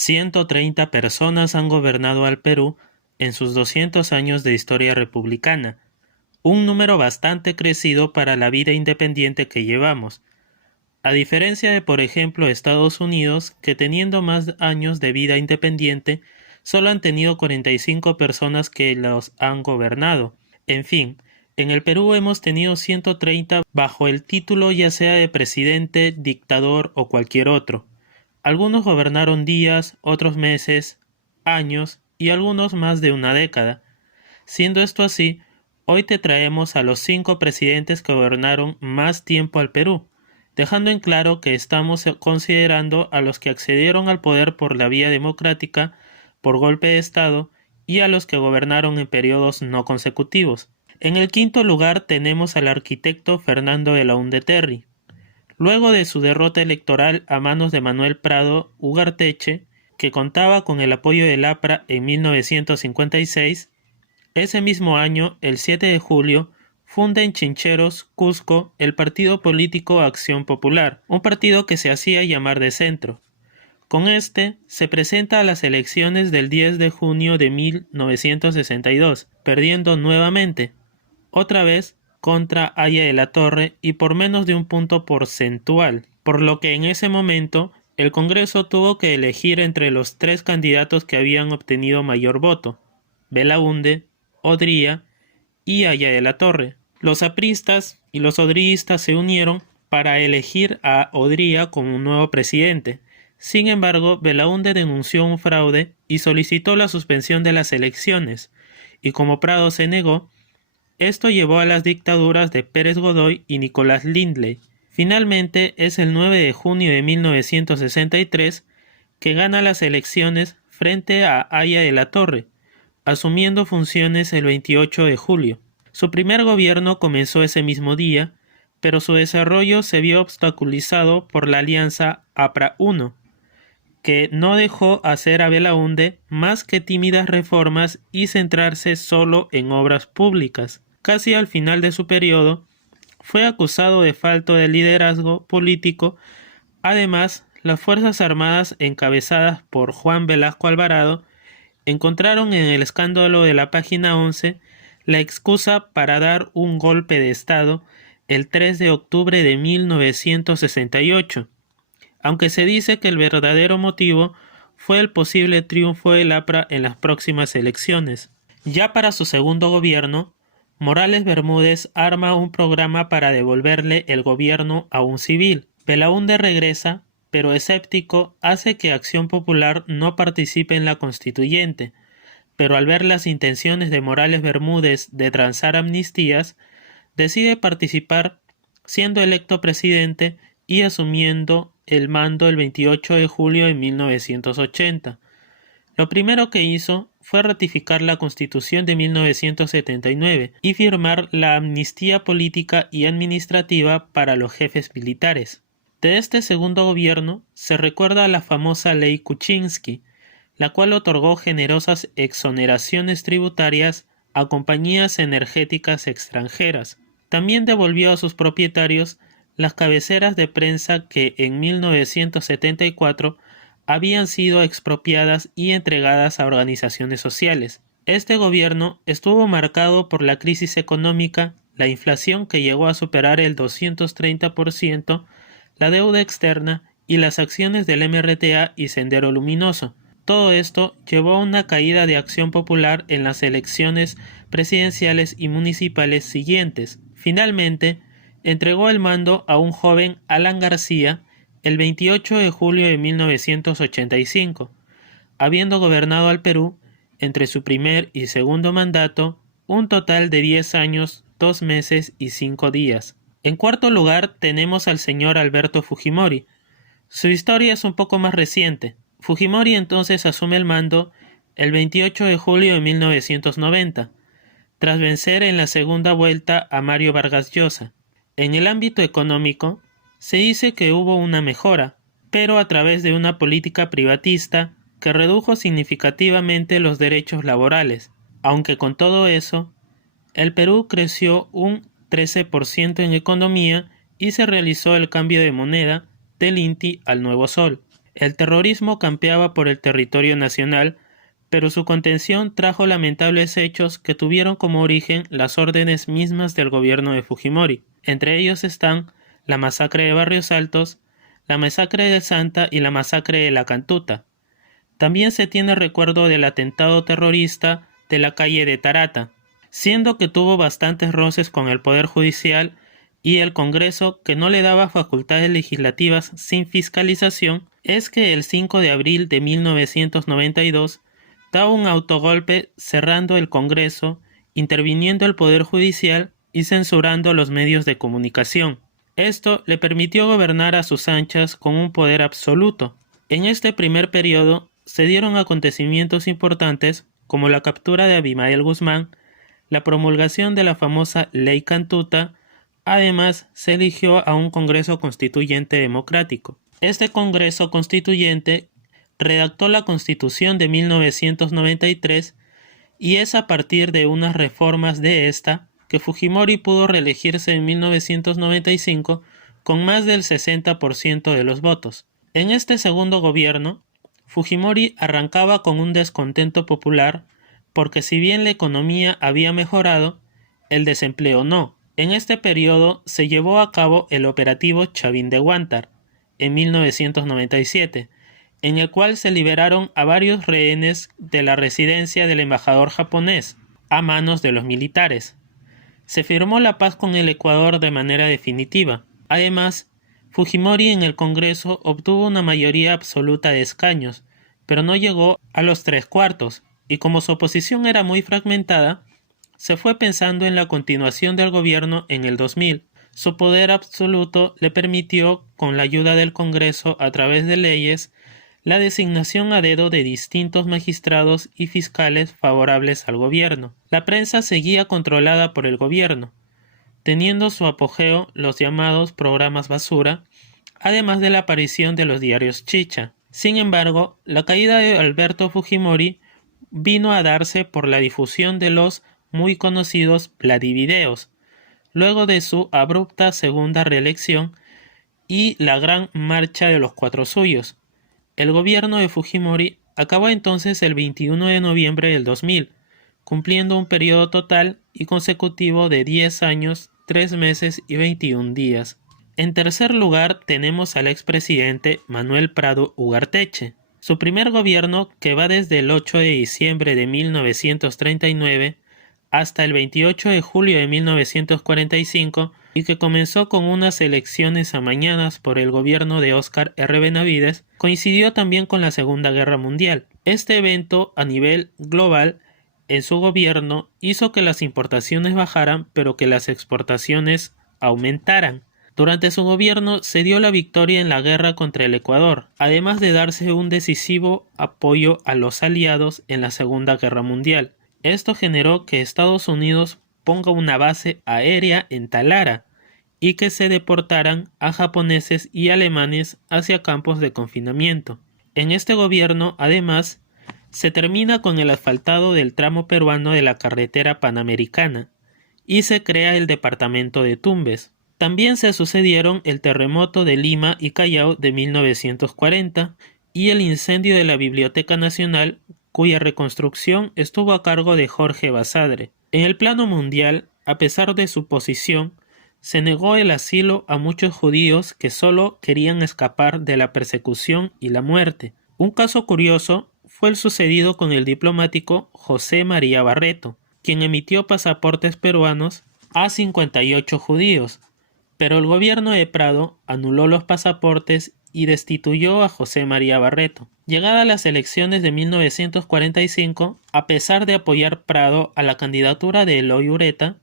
130 personas han gobernado al Perú en sus 200 años de historia republicana, un número bastante crecido para la vida independiente que llevamos, a diferencia de, por ejemplo, Estados Unidos, que teniendo más años de vida independiente, solo han tenido 45 personas que los han gobernado. En fin, en el Perú hemos tenido 130 bajo el título ya sea de presidente, dictador o cualquier otro. Algunos gobernaron días, otros meses, años y algunos más de una década. Siendo esto así, hoy te traemos a los 5 presidentes que gobernaron más tiempo al Perú, dejando en claro que estamos considerando a los que accedieron al poder por la vía democrática, por golpe de Estado, y a los que gobernaron en periodos no consecutivos. En el quinto lugar tenemos al arquitecto Fernando Belaúnde Terry. Luego de su derrota electoral a manos de Manuel Prado Ugarteche, que contaba con el apoyo del APRA en 1956, ese mismo año, el 7 de julio, funda en Chincheros, Cusco, el partido político Acción Popular, un partido que se hacía llamar de centro. Con este, se presenta a las elecciones del 10 de junio de 1962, perdiendo nuevamente, otra vez contra Haya de la Torre y por menos de un punto porcentual, por lo que en ese momento el Congreso tuvo que elegir entre los 3 candidatos que habían obtenido mayor voto: Belaúnde, Odría y Haya de la Torre. Los apristas y los odriistas se unieron para elegir a Odría como un nuevo presidente. Sin embargo, Belaúnde denunció un fraude y solicitó la suspensión de las elecciones, y como Prado se negó, esto llevó a las dictaduras de Pérez Godoy y Nicolás Lindley. Finalmente, es el 9 de junio de 1963 que gana las elecciones frente a Haya de la Torre, asumiendo funciones el 28 de julio. Su primer gobierno comenzó ese mismo día, pero su desarrollo se vio obstaculizado por la alianza APRA-1, que no dejó hacer a Belaúnde más que tímidas reformas y centrarse solo en obras públicas. Casi al final de su periodo, fue acusado de falta de liderazgo político. Además, las Fuerzas Armadas encabezadas por Juan Velasco Alvarado encontraron en el escándalo de la Página 11 la excusa para dar un golpe de Estado el 3 de octubre de 1968, aunque se dice que el verdadero motivo fue el posible triunfo del APRA en las próximas elecciones. Ya para su segundo gobierno, Morales Bermúdez arma un programa para devolverle el gobierno a un civil. Belaúnde regresa, pero escéptico hace que Acción Popular no participe en la constituyente, pero al ver las intenciones de Morales Bermúdez de transar amnistías, decide participar, siendo electo presidente y asumiendo el mando el 28 de julio de 1980. Lo primero que hizo fue ratificar la Constitución de 1979 y firmar la amnistía política y administrativa para los jefes militares. De este segundo gobierno se recuerda la famosa Ley Kuczynski, la cual otorgó generosas exoneraciones tributarias a compañías energéticas extranjeras. También devolvió a sus propietarios las cabeceras de prensa que en 1974 habían sido expropiadas y entregadas a organizaciones sociales. Este gobierno estuvo marcado por la crisis económica, la inflación que llegó a superar el 230%, la deuda externa y las acciones del MRTA y Sendero Luminoso. Todo esto llevó a una caída de Acción Popular en las elecciones presidenciales y municipales siguientes. Finalmente, entregó el mando a un joven Alan García el 28 de julio de 1985, habiendo gobernado al Perú entre su primer y segundo mandato un total de 10 años, 2 meses y 5 días. En cuarto lugar tenemos al señor Alberto Fujimori. Su historia es un poco más reciente. Fujimori entonces asume el mando el 28 de julio de 1990, tras vencer en la segunda vuelta a Mario Vargas Llosa. En el ámbito económico, se dice que hubo una mejora, pero a través de una política privatista que redujo significativamente los derechos laborales. Aunque con todo eso, el Perú creció un 13% en economía y se realizó el cambio de moneda del INTI al nuevo sol. El terrorismo campeaba por el territorio nacional, pero su contención trajo lamentables hechos que tuvieron como origen las órdenes mismas del gobierno de Fujimori. Entre ellos están la masacre de Barrios Altos, la masacre de Santa y la masacre de La Cantuta. También se tiene recuerdo del atentado terrorista de la calle de Tarata, siendo que tuvo bastantes roces con el Poder Judicial y el Congreso, que no le daba facultades legislativas sin fiscalización. Es que el 5 de abril de 1992 da un autogolpe cerrando el Congreso, interviniendo el Poder Judicial y censurando los medios de comunicación. Esto le permitió gobernar a sus anchas con un poder absoluto. En este primer periodo se dieron acontecimientos importantes como la captura de Abimael Guzmán, la promulgación de la famosa Ley Cantuta. Además, se eligió a un Congreso Constituyente democrático. Este Congreso Constituyente redactó la Constitución de 1993 y es a partir de unas reformas de esta que Fujimori pudo reelegirse en 1995 con más del 60% de los votos. En este segundo gobierno, Fujimori arrancaba con un descontento popular porque si bien la economía había mejorado, el desempleo no. En este periodo se llevó a cabo el operativo Chavín de Huántar, en 1997, en el cual se liberaron a varios rehenes de la residencia del embajador japonés, a manos de los militares. Se firmó la paz con el Ecuador de manera definitiva. Además, Fujimori en el Congreso obtuvo una mayoría absoluta de escaños, pero no llegó a los 3/4, y como su oposición era muy fragmentada, se fue pensando en la continuación del gobierno en el 2000. Su poder absoluto le permitió, con la ayuda del Congreso a través de leyes, la designación a dedo de distintos magistrados y fiscales favorables al gobierno. La prensa seguía controlada por el gobierno, teniendo su apogeo los llamados programas basura, además de la aparición de los diarios chicha. Sin embargo, la caída de Alberto Fujimori vino a darse por la difusión de los muy conocidos Vladivideos, luego de su abrupta segunda reelección y la Gran Marcha de los Cuatro Suyos. El gobierno de Fujimori acabó entonces el 21 de noviembre del 2000, cumpliendo un periodo total y consecutivo de 10 años, 3 meses y 21 días. En tercer lugar tenemos al expresidente Manuel Prado Ugarteche. Su primer gobierno, que va desde el 8 de diciembre de 1939 hasta el 28 de julio de 1945, y que comenzó con unas elecciones amañadas por el gobierno de Óscar R. Benavides, coincidió también con la Segunda Guerra Mundial. Este evento a nivel global en su gobierno hizo que las importaciones bajaran, pero que las exportaciones aumentaran. Durante su gobierno se dio la victoria en la guerra contra el Ecuador, además de darse un decisivo apoyo a los aliados en la Segunda Guerra Mundial. Esto generó que Estados Unidos ponga una base aérea en Talara y que se deportaran a japoneses y alemanes hacia campos de confinamiento. En este gobierno, además, se termina con el asfaltado del tramo peruano de la carretera panamericana y se crea el departamento de Tumbes. También se sucedieron el terremoto de Lima y Callao de 1940 y el incendio de la Biblioteca Nacional, cuya reconstrucción estuvo a cargo de Jorge Basadre. En el plano mundial, a pesar de su posición, se negó el asilo a muchos judíos que solo querían escapar de la persecución y la muerte. Un caso curioso fue el sucedido con el diplomático José María Barreto, quien emitió pasaportes peruanos a 58 judíos, pero el gobierno de Prado anuló los pasaportes y destituyó a José María Barreto. Llegadas las elecciones de 1945, a pesar de apoyar Prado a la candidatura de Eloy Ureta,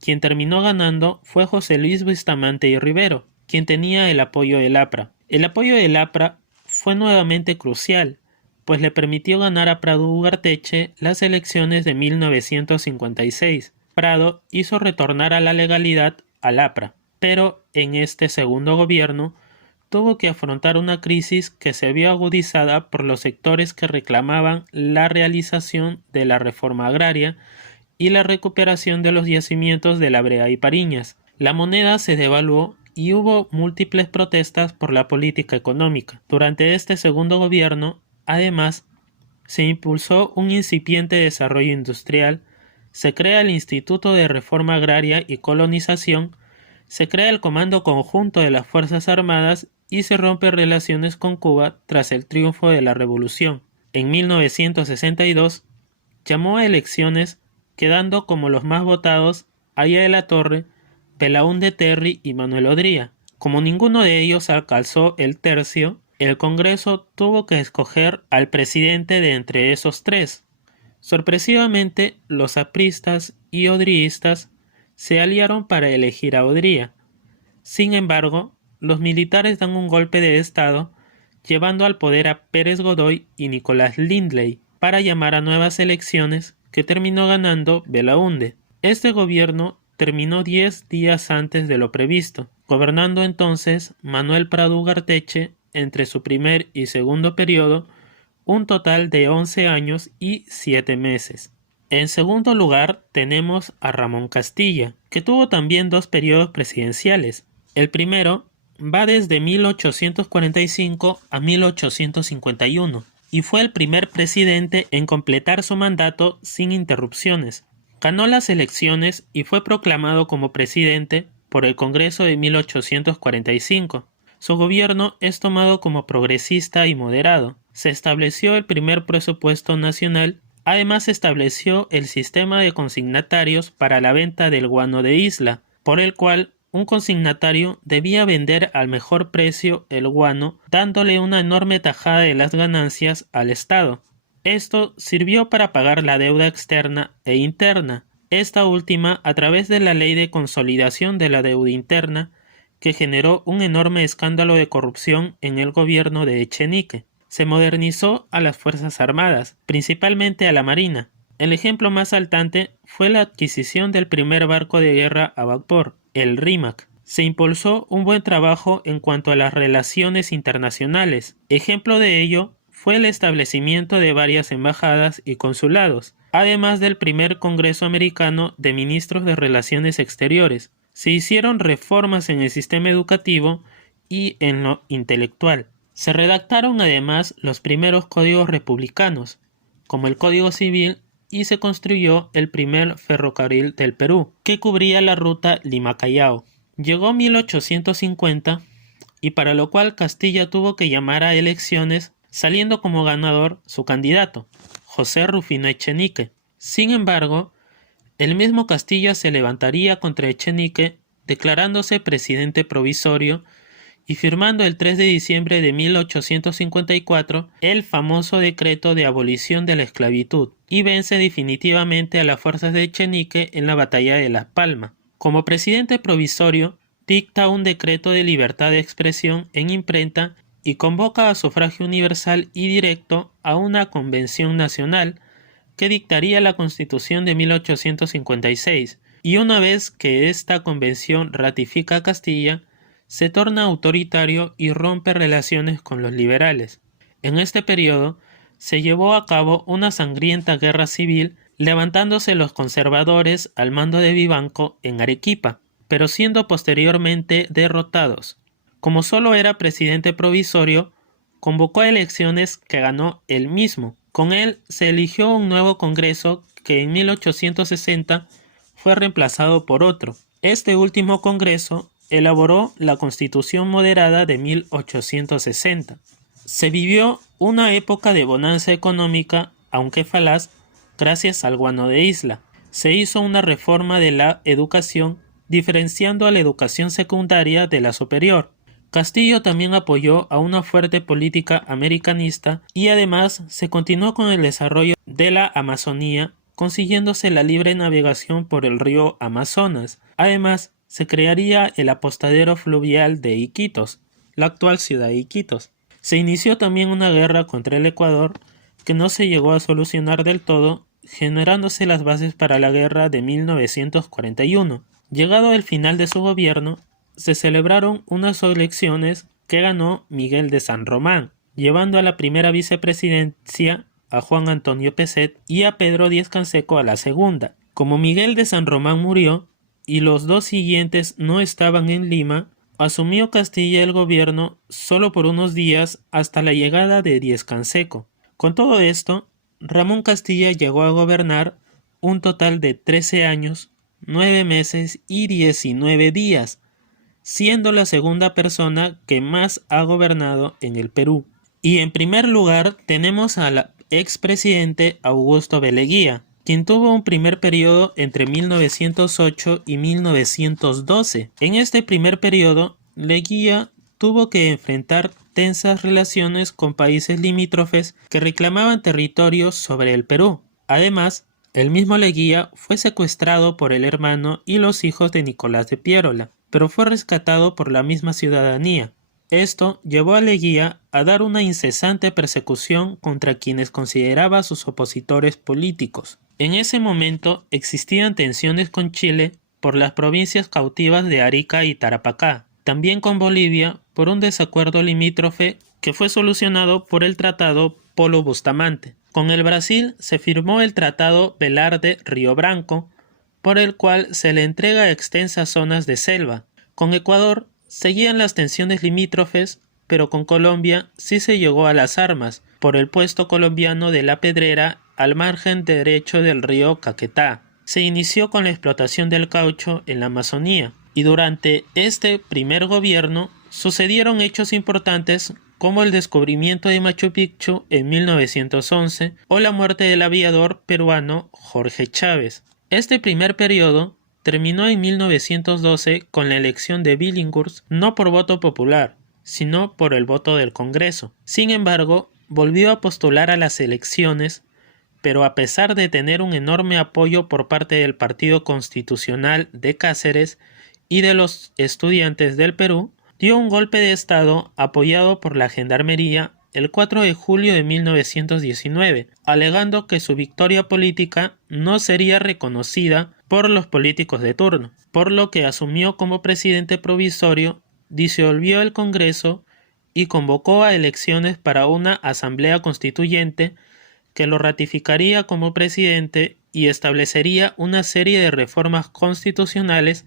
quien terminó ganando fue José Luis Bustamante y Rivero, quien tenía el apoyo del APRA. El apoyo del APRA fue nuevamente crucial, pues le permitió ganar a Prado Ugarteche las elecciones de 1956. Prado hizo retornar a la legalidad al APRA, pero en este segundo gobierno tuvo que afrontar una crisis que se vio agudizada por los sectores que reclamaban la realización de la reforma agraria y la recuperación de los yacimientos de La Brea y Pariñas. La moneda se devaluó y hubo múltiples protestas por la política económica. Durante este segundo gobierno, además, se impulsó un incipiente desarrollo industrial, se crea el Instituto de Reforma Agraria y Colonización, se crea el Comando Conjunto de las Fuerzas Armadas y se rompen relaciones con Cuba tras el triunfo de la Revolución. En 1962, llamó a elecciones, quedando como los más votados Aya de la Torre, Belaúnde Terry y Manuel Odría. Como ninguno de ellos alcanzó el tercio, el Congreso tuvo que escoger al presidente de entre esos tres. Sorpresivamente, los apristas y odriistas se aliaron para elegir a Odría. Sin embargo, los militares dan un golpe de estado, llevando al poder a Pérez Godoy y Nicolás Lindley para llamar a nuevas elecciones que terminó ganando Belaúnde. Este gobierno terminó 10 días antes de lo previsto, gobernando entonces Manuel Prado Ugarteche entre su primer y segundo periodo, un total de 11 años y 7 meses. En segundo lugar tenemos a Ramón Castilla, que tuvo también 2 periodos presidenciales. El primero va desde 1845 a 1851 y fue el primer presidente en completar su mandato sin interrupciones. Ganó las elecciones y fue proclamado como presidente por el Congreso de 1845. Su gobierno es tomado como progresista y moderado. Se estableció el primer presupuesto nacional. Además, se estableció el sistema de consignatarios para la venta del guano de isla, por el cual un consignatario debía vender al mejor precio el guano, dándole una enorme tajada de las ganancias al Estado. Esto sirvió para pagar la deuda externa e interna, esta última a través de la Ley de Consolidación de la Deuda Interna, que generó un enorme escándalo de corrupción en el gobierno de Echenique. Se modernizó a las Fuerzas Armadas, principalmente a la Marina. El ejemplo más saltante fue la adquisición del primer barco de guerra a vapor, el Rímac. Se impulsó un buen trabajo en cuanto a las relaciones internacionales. Ejemplo de ello fue el establecimiento de varias embajadas y consulados, además del primer Congreso Americano de Ministros de Relaciones Exteriores. Se hicieron reformas en el sistema educativo y en lo intelectual. Se redactaron además los primeros códigos republicanos, como el Código Civil, y se construyó el primer ferrocarril del Perú, que cubría la ruta Lima-Callao. Llegó 1850, y para lo cual Castilla tuvo que llamar a elecciones, saliendo como ganador su candidato, José Rufino Echenique. Sin embargo, el mismo Castilla se levantaría contra Echenique, declarándose presidente provisorio y firmando el 3 de diciembre de 1854 el famoso decreto de abolición de la esclavitud, y vence definitivamente a las fuerzas de Echenique en la batalla de Las Palmas. Como presidente provisorio, dicta un decreto de libertad de expresión en imprenta y convoca a sufragio universal y directo a una convención nacional que dictaría la Constitución de 1856, y una vez que esta convención ratifica a Castilla, se torna autoritario y rompe relaciones con los liberales. En este periodo se llevó a cabo una sangrienta guerra civil, levantándose los conservadores al mando de Vivanco en Arequipa, pero siendo posteriormente derrotados. Como solo era presidente provisorio, convocó a elecciones que ganó él mismo. Con él se eligió un nuevo Congreso que en 1860 fue reemplazado por otro. Este último Congreso elaboró la Constitución Moderada de 1860. Se vivió una época de bonanza económica, aunque falaz, gracias al guano de isla. Se hizo una reforma de la educación, diferenciando a la educación secundaria de la superior. Castillo también apoyó a una fuerte política americanista y además se continuó con el desarrollo de la Amazonía, consiguiéndose la libre navegación por el río Amazonas. Además, se crearía el apostadero fluvial de Iquitos, la actual ciudad de Iquitos. Se inició también una guerra contra el Ecuador que no se llegó a solucionar del todo, generándose las bases para la guerra de 1941. Llegado el final de su gobierno, se celebraron unas elecciones que ganó Miguel de San Román, llevando a la primera vicepresidencia a Juan Antonio Pezet y a Pedro Díez-Canseco a la segunda. Como Miguel de San Román murió y los dos siguientes no estaban en Lima, asumió Castilla el gobierno solo por unos días hasta la llegada de Díez Canseco. Con todo esto, Ramón Castilla llegó a gobernar un total de 13 años, 9 meses y 19 días, siendo la segunda persona que más ha gobernado en el Perú. Y en primer lugar tenemos al expresidente Augusto B. Leguía, quien tuvo un primer periodo entre 1908 y 1912. En este primer periodo, Leguía tuvo que enfrentar tensas relaciones con países limítrofes que reclamaban territorios sobre el Perú. Además, el mismo Leguía fue secuestrado por el hermano y los hijos de Nicolás de Piérola, pero fue rescatado por la misma ciudadanía. Esto llevó a Leguía a dar una incesante persecución contra quienes consideraba sus opositores políticos. En ese momento existían tensiones con Chile por las provincias cautivas de Arica y Tarapacá, también con Bolivia por un desacuerdo limítrofe que fue solucionado por el Tratado Polo Bustamante. Con el Brasil se firmó el Tratado Velarde-Río Branco, por el cual se le entrega extensas zonas de selva. Con Ecuador seguían las tensiones limítrofes, pero con Colombia sí se llegó a las armas, por el puesto colombiano de La Pedrera al margen derecho del río Caquetá. Se inició con la explotación del caucho en la Amazonía, y durante este primer gobierno sucedieron hechos importantes como el descubrimiento de Machu Picchu en 1911 o la muerte del aviador peruano Jorge Chávez. Este primer periodo terminó en 1912 con la elección de Billinghurst no por voto popular, sino por el voto del Congreso. Sin embargo, volvió a postular a las elecciones, pero a pesar de tener un enorme apoyo por parte del Partido Constitucional de Cáceres y de los estudiantes del Perú, dio un golpe de Estado apoyado por la Gendarmería el 4 de julio de 1919, alegando que su victoria política no sería reconocida por los políticos de turno, por lo que asumió como presidente provisorio, disolvió el Congreso y convocó a elecciones para una asamblea constituyente que lo ratificaría como presidente y establecería una serie de reformas constitucionales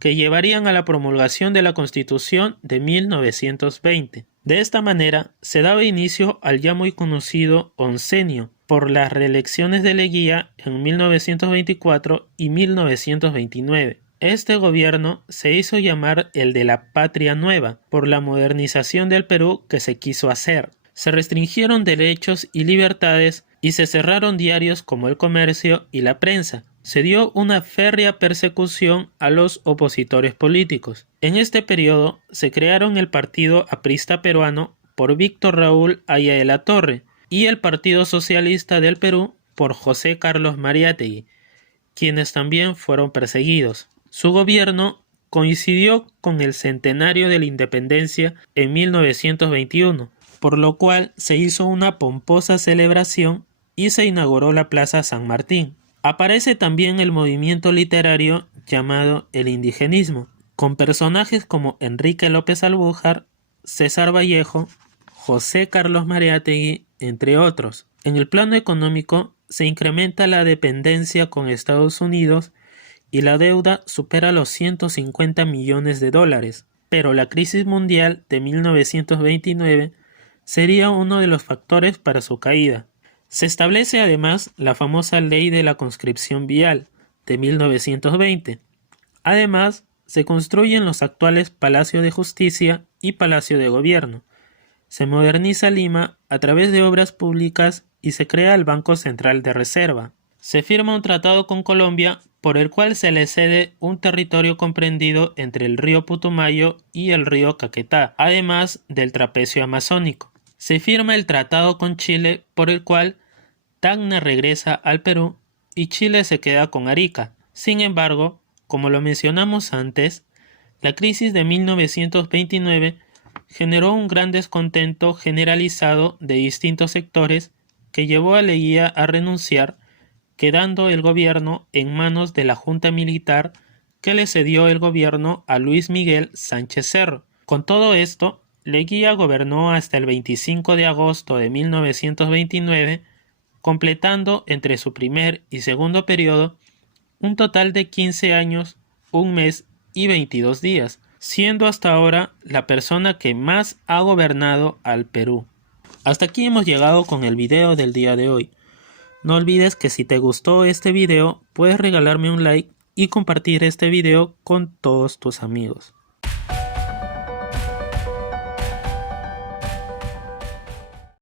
que llevarían a la promulgación de la Constitución de 1920. De esta manera, se daba inicio al ya muy conocido oncenio por las reelecciones de Leguía en 1924 y 1929. Este gobierno se hizo llamar el de la Patria Nueva por la modernización del Perú que se quiso hacer. Se restringieron derechos y libertades y se cerraron diarios como El Comercio y La Prensa. Se dio una férrea persecución a los opositores políticos. En este periodo se crearon el Partido Aprista Peruano por Víctor Raúl Haya de la Torre y el Partido Socialista del Perú por José Carlos Mariátegui, quienes también fueron perseguidos. Su gobierno coincidió con el centenario de la independencia en 1921, por lo cual se hizo una pomposa celebración y se inauguró la Plaza San Martín. Aparece también el movimiento literario llamado el indigenismo, con personajes como Enrique López Albújar, César Vallejo, José Carlos Mariátegui, entre otros. En el plano económico se incrementa la dependencia con Estados Unidos y la deuda supera los 150 millones de dólares, pero la crisis mundial de 1929 sería uno de los factores para su caída. Se establece además la famosa Ley de la Conscripción Vial de 1920. Además, se construyen los actuales Palacio de Justicia y Palacio de Gobierno. Se moderniza Lima a través de obras públicas y se crea el Banco Central de Reserva. Se firma un tratado con Colombia por el cual se le cede un territorio comprendido entre el río Putumayo y el río Caquetá, además del trapecio amazónico. Se firma el tratado con Chile por el cual Tacna regresa al Perú y Chile se queda con Arica. Sin embargo, como lo mencionamos antes, la crisis de 1929 generó un gran descontento generalizado de distintos sectores que llevó a Leguía a renunciar, quedando el gobierno en manos de la Junta Militar que le cedió el gobierno a Luis Miguel Sánchez Cerro. Con todo esto, Leguía gobernó hasta el 25 de agosto de 1929, completando entre su primer y segundo periodo un total de 15 años, un mes y 22 días. siendo hasta ahora la persona que más ha gobernado al Perú. Hasta aquí hemos llegado con el video del día de hoy. No olvides que si te gustó este video, puedes regalarme un like y compartir este video con todos tus amigos.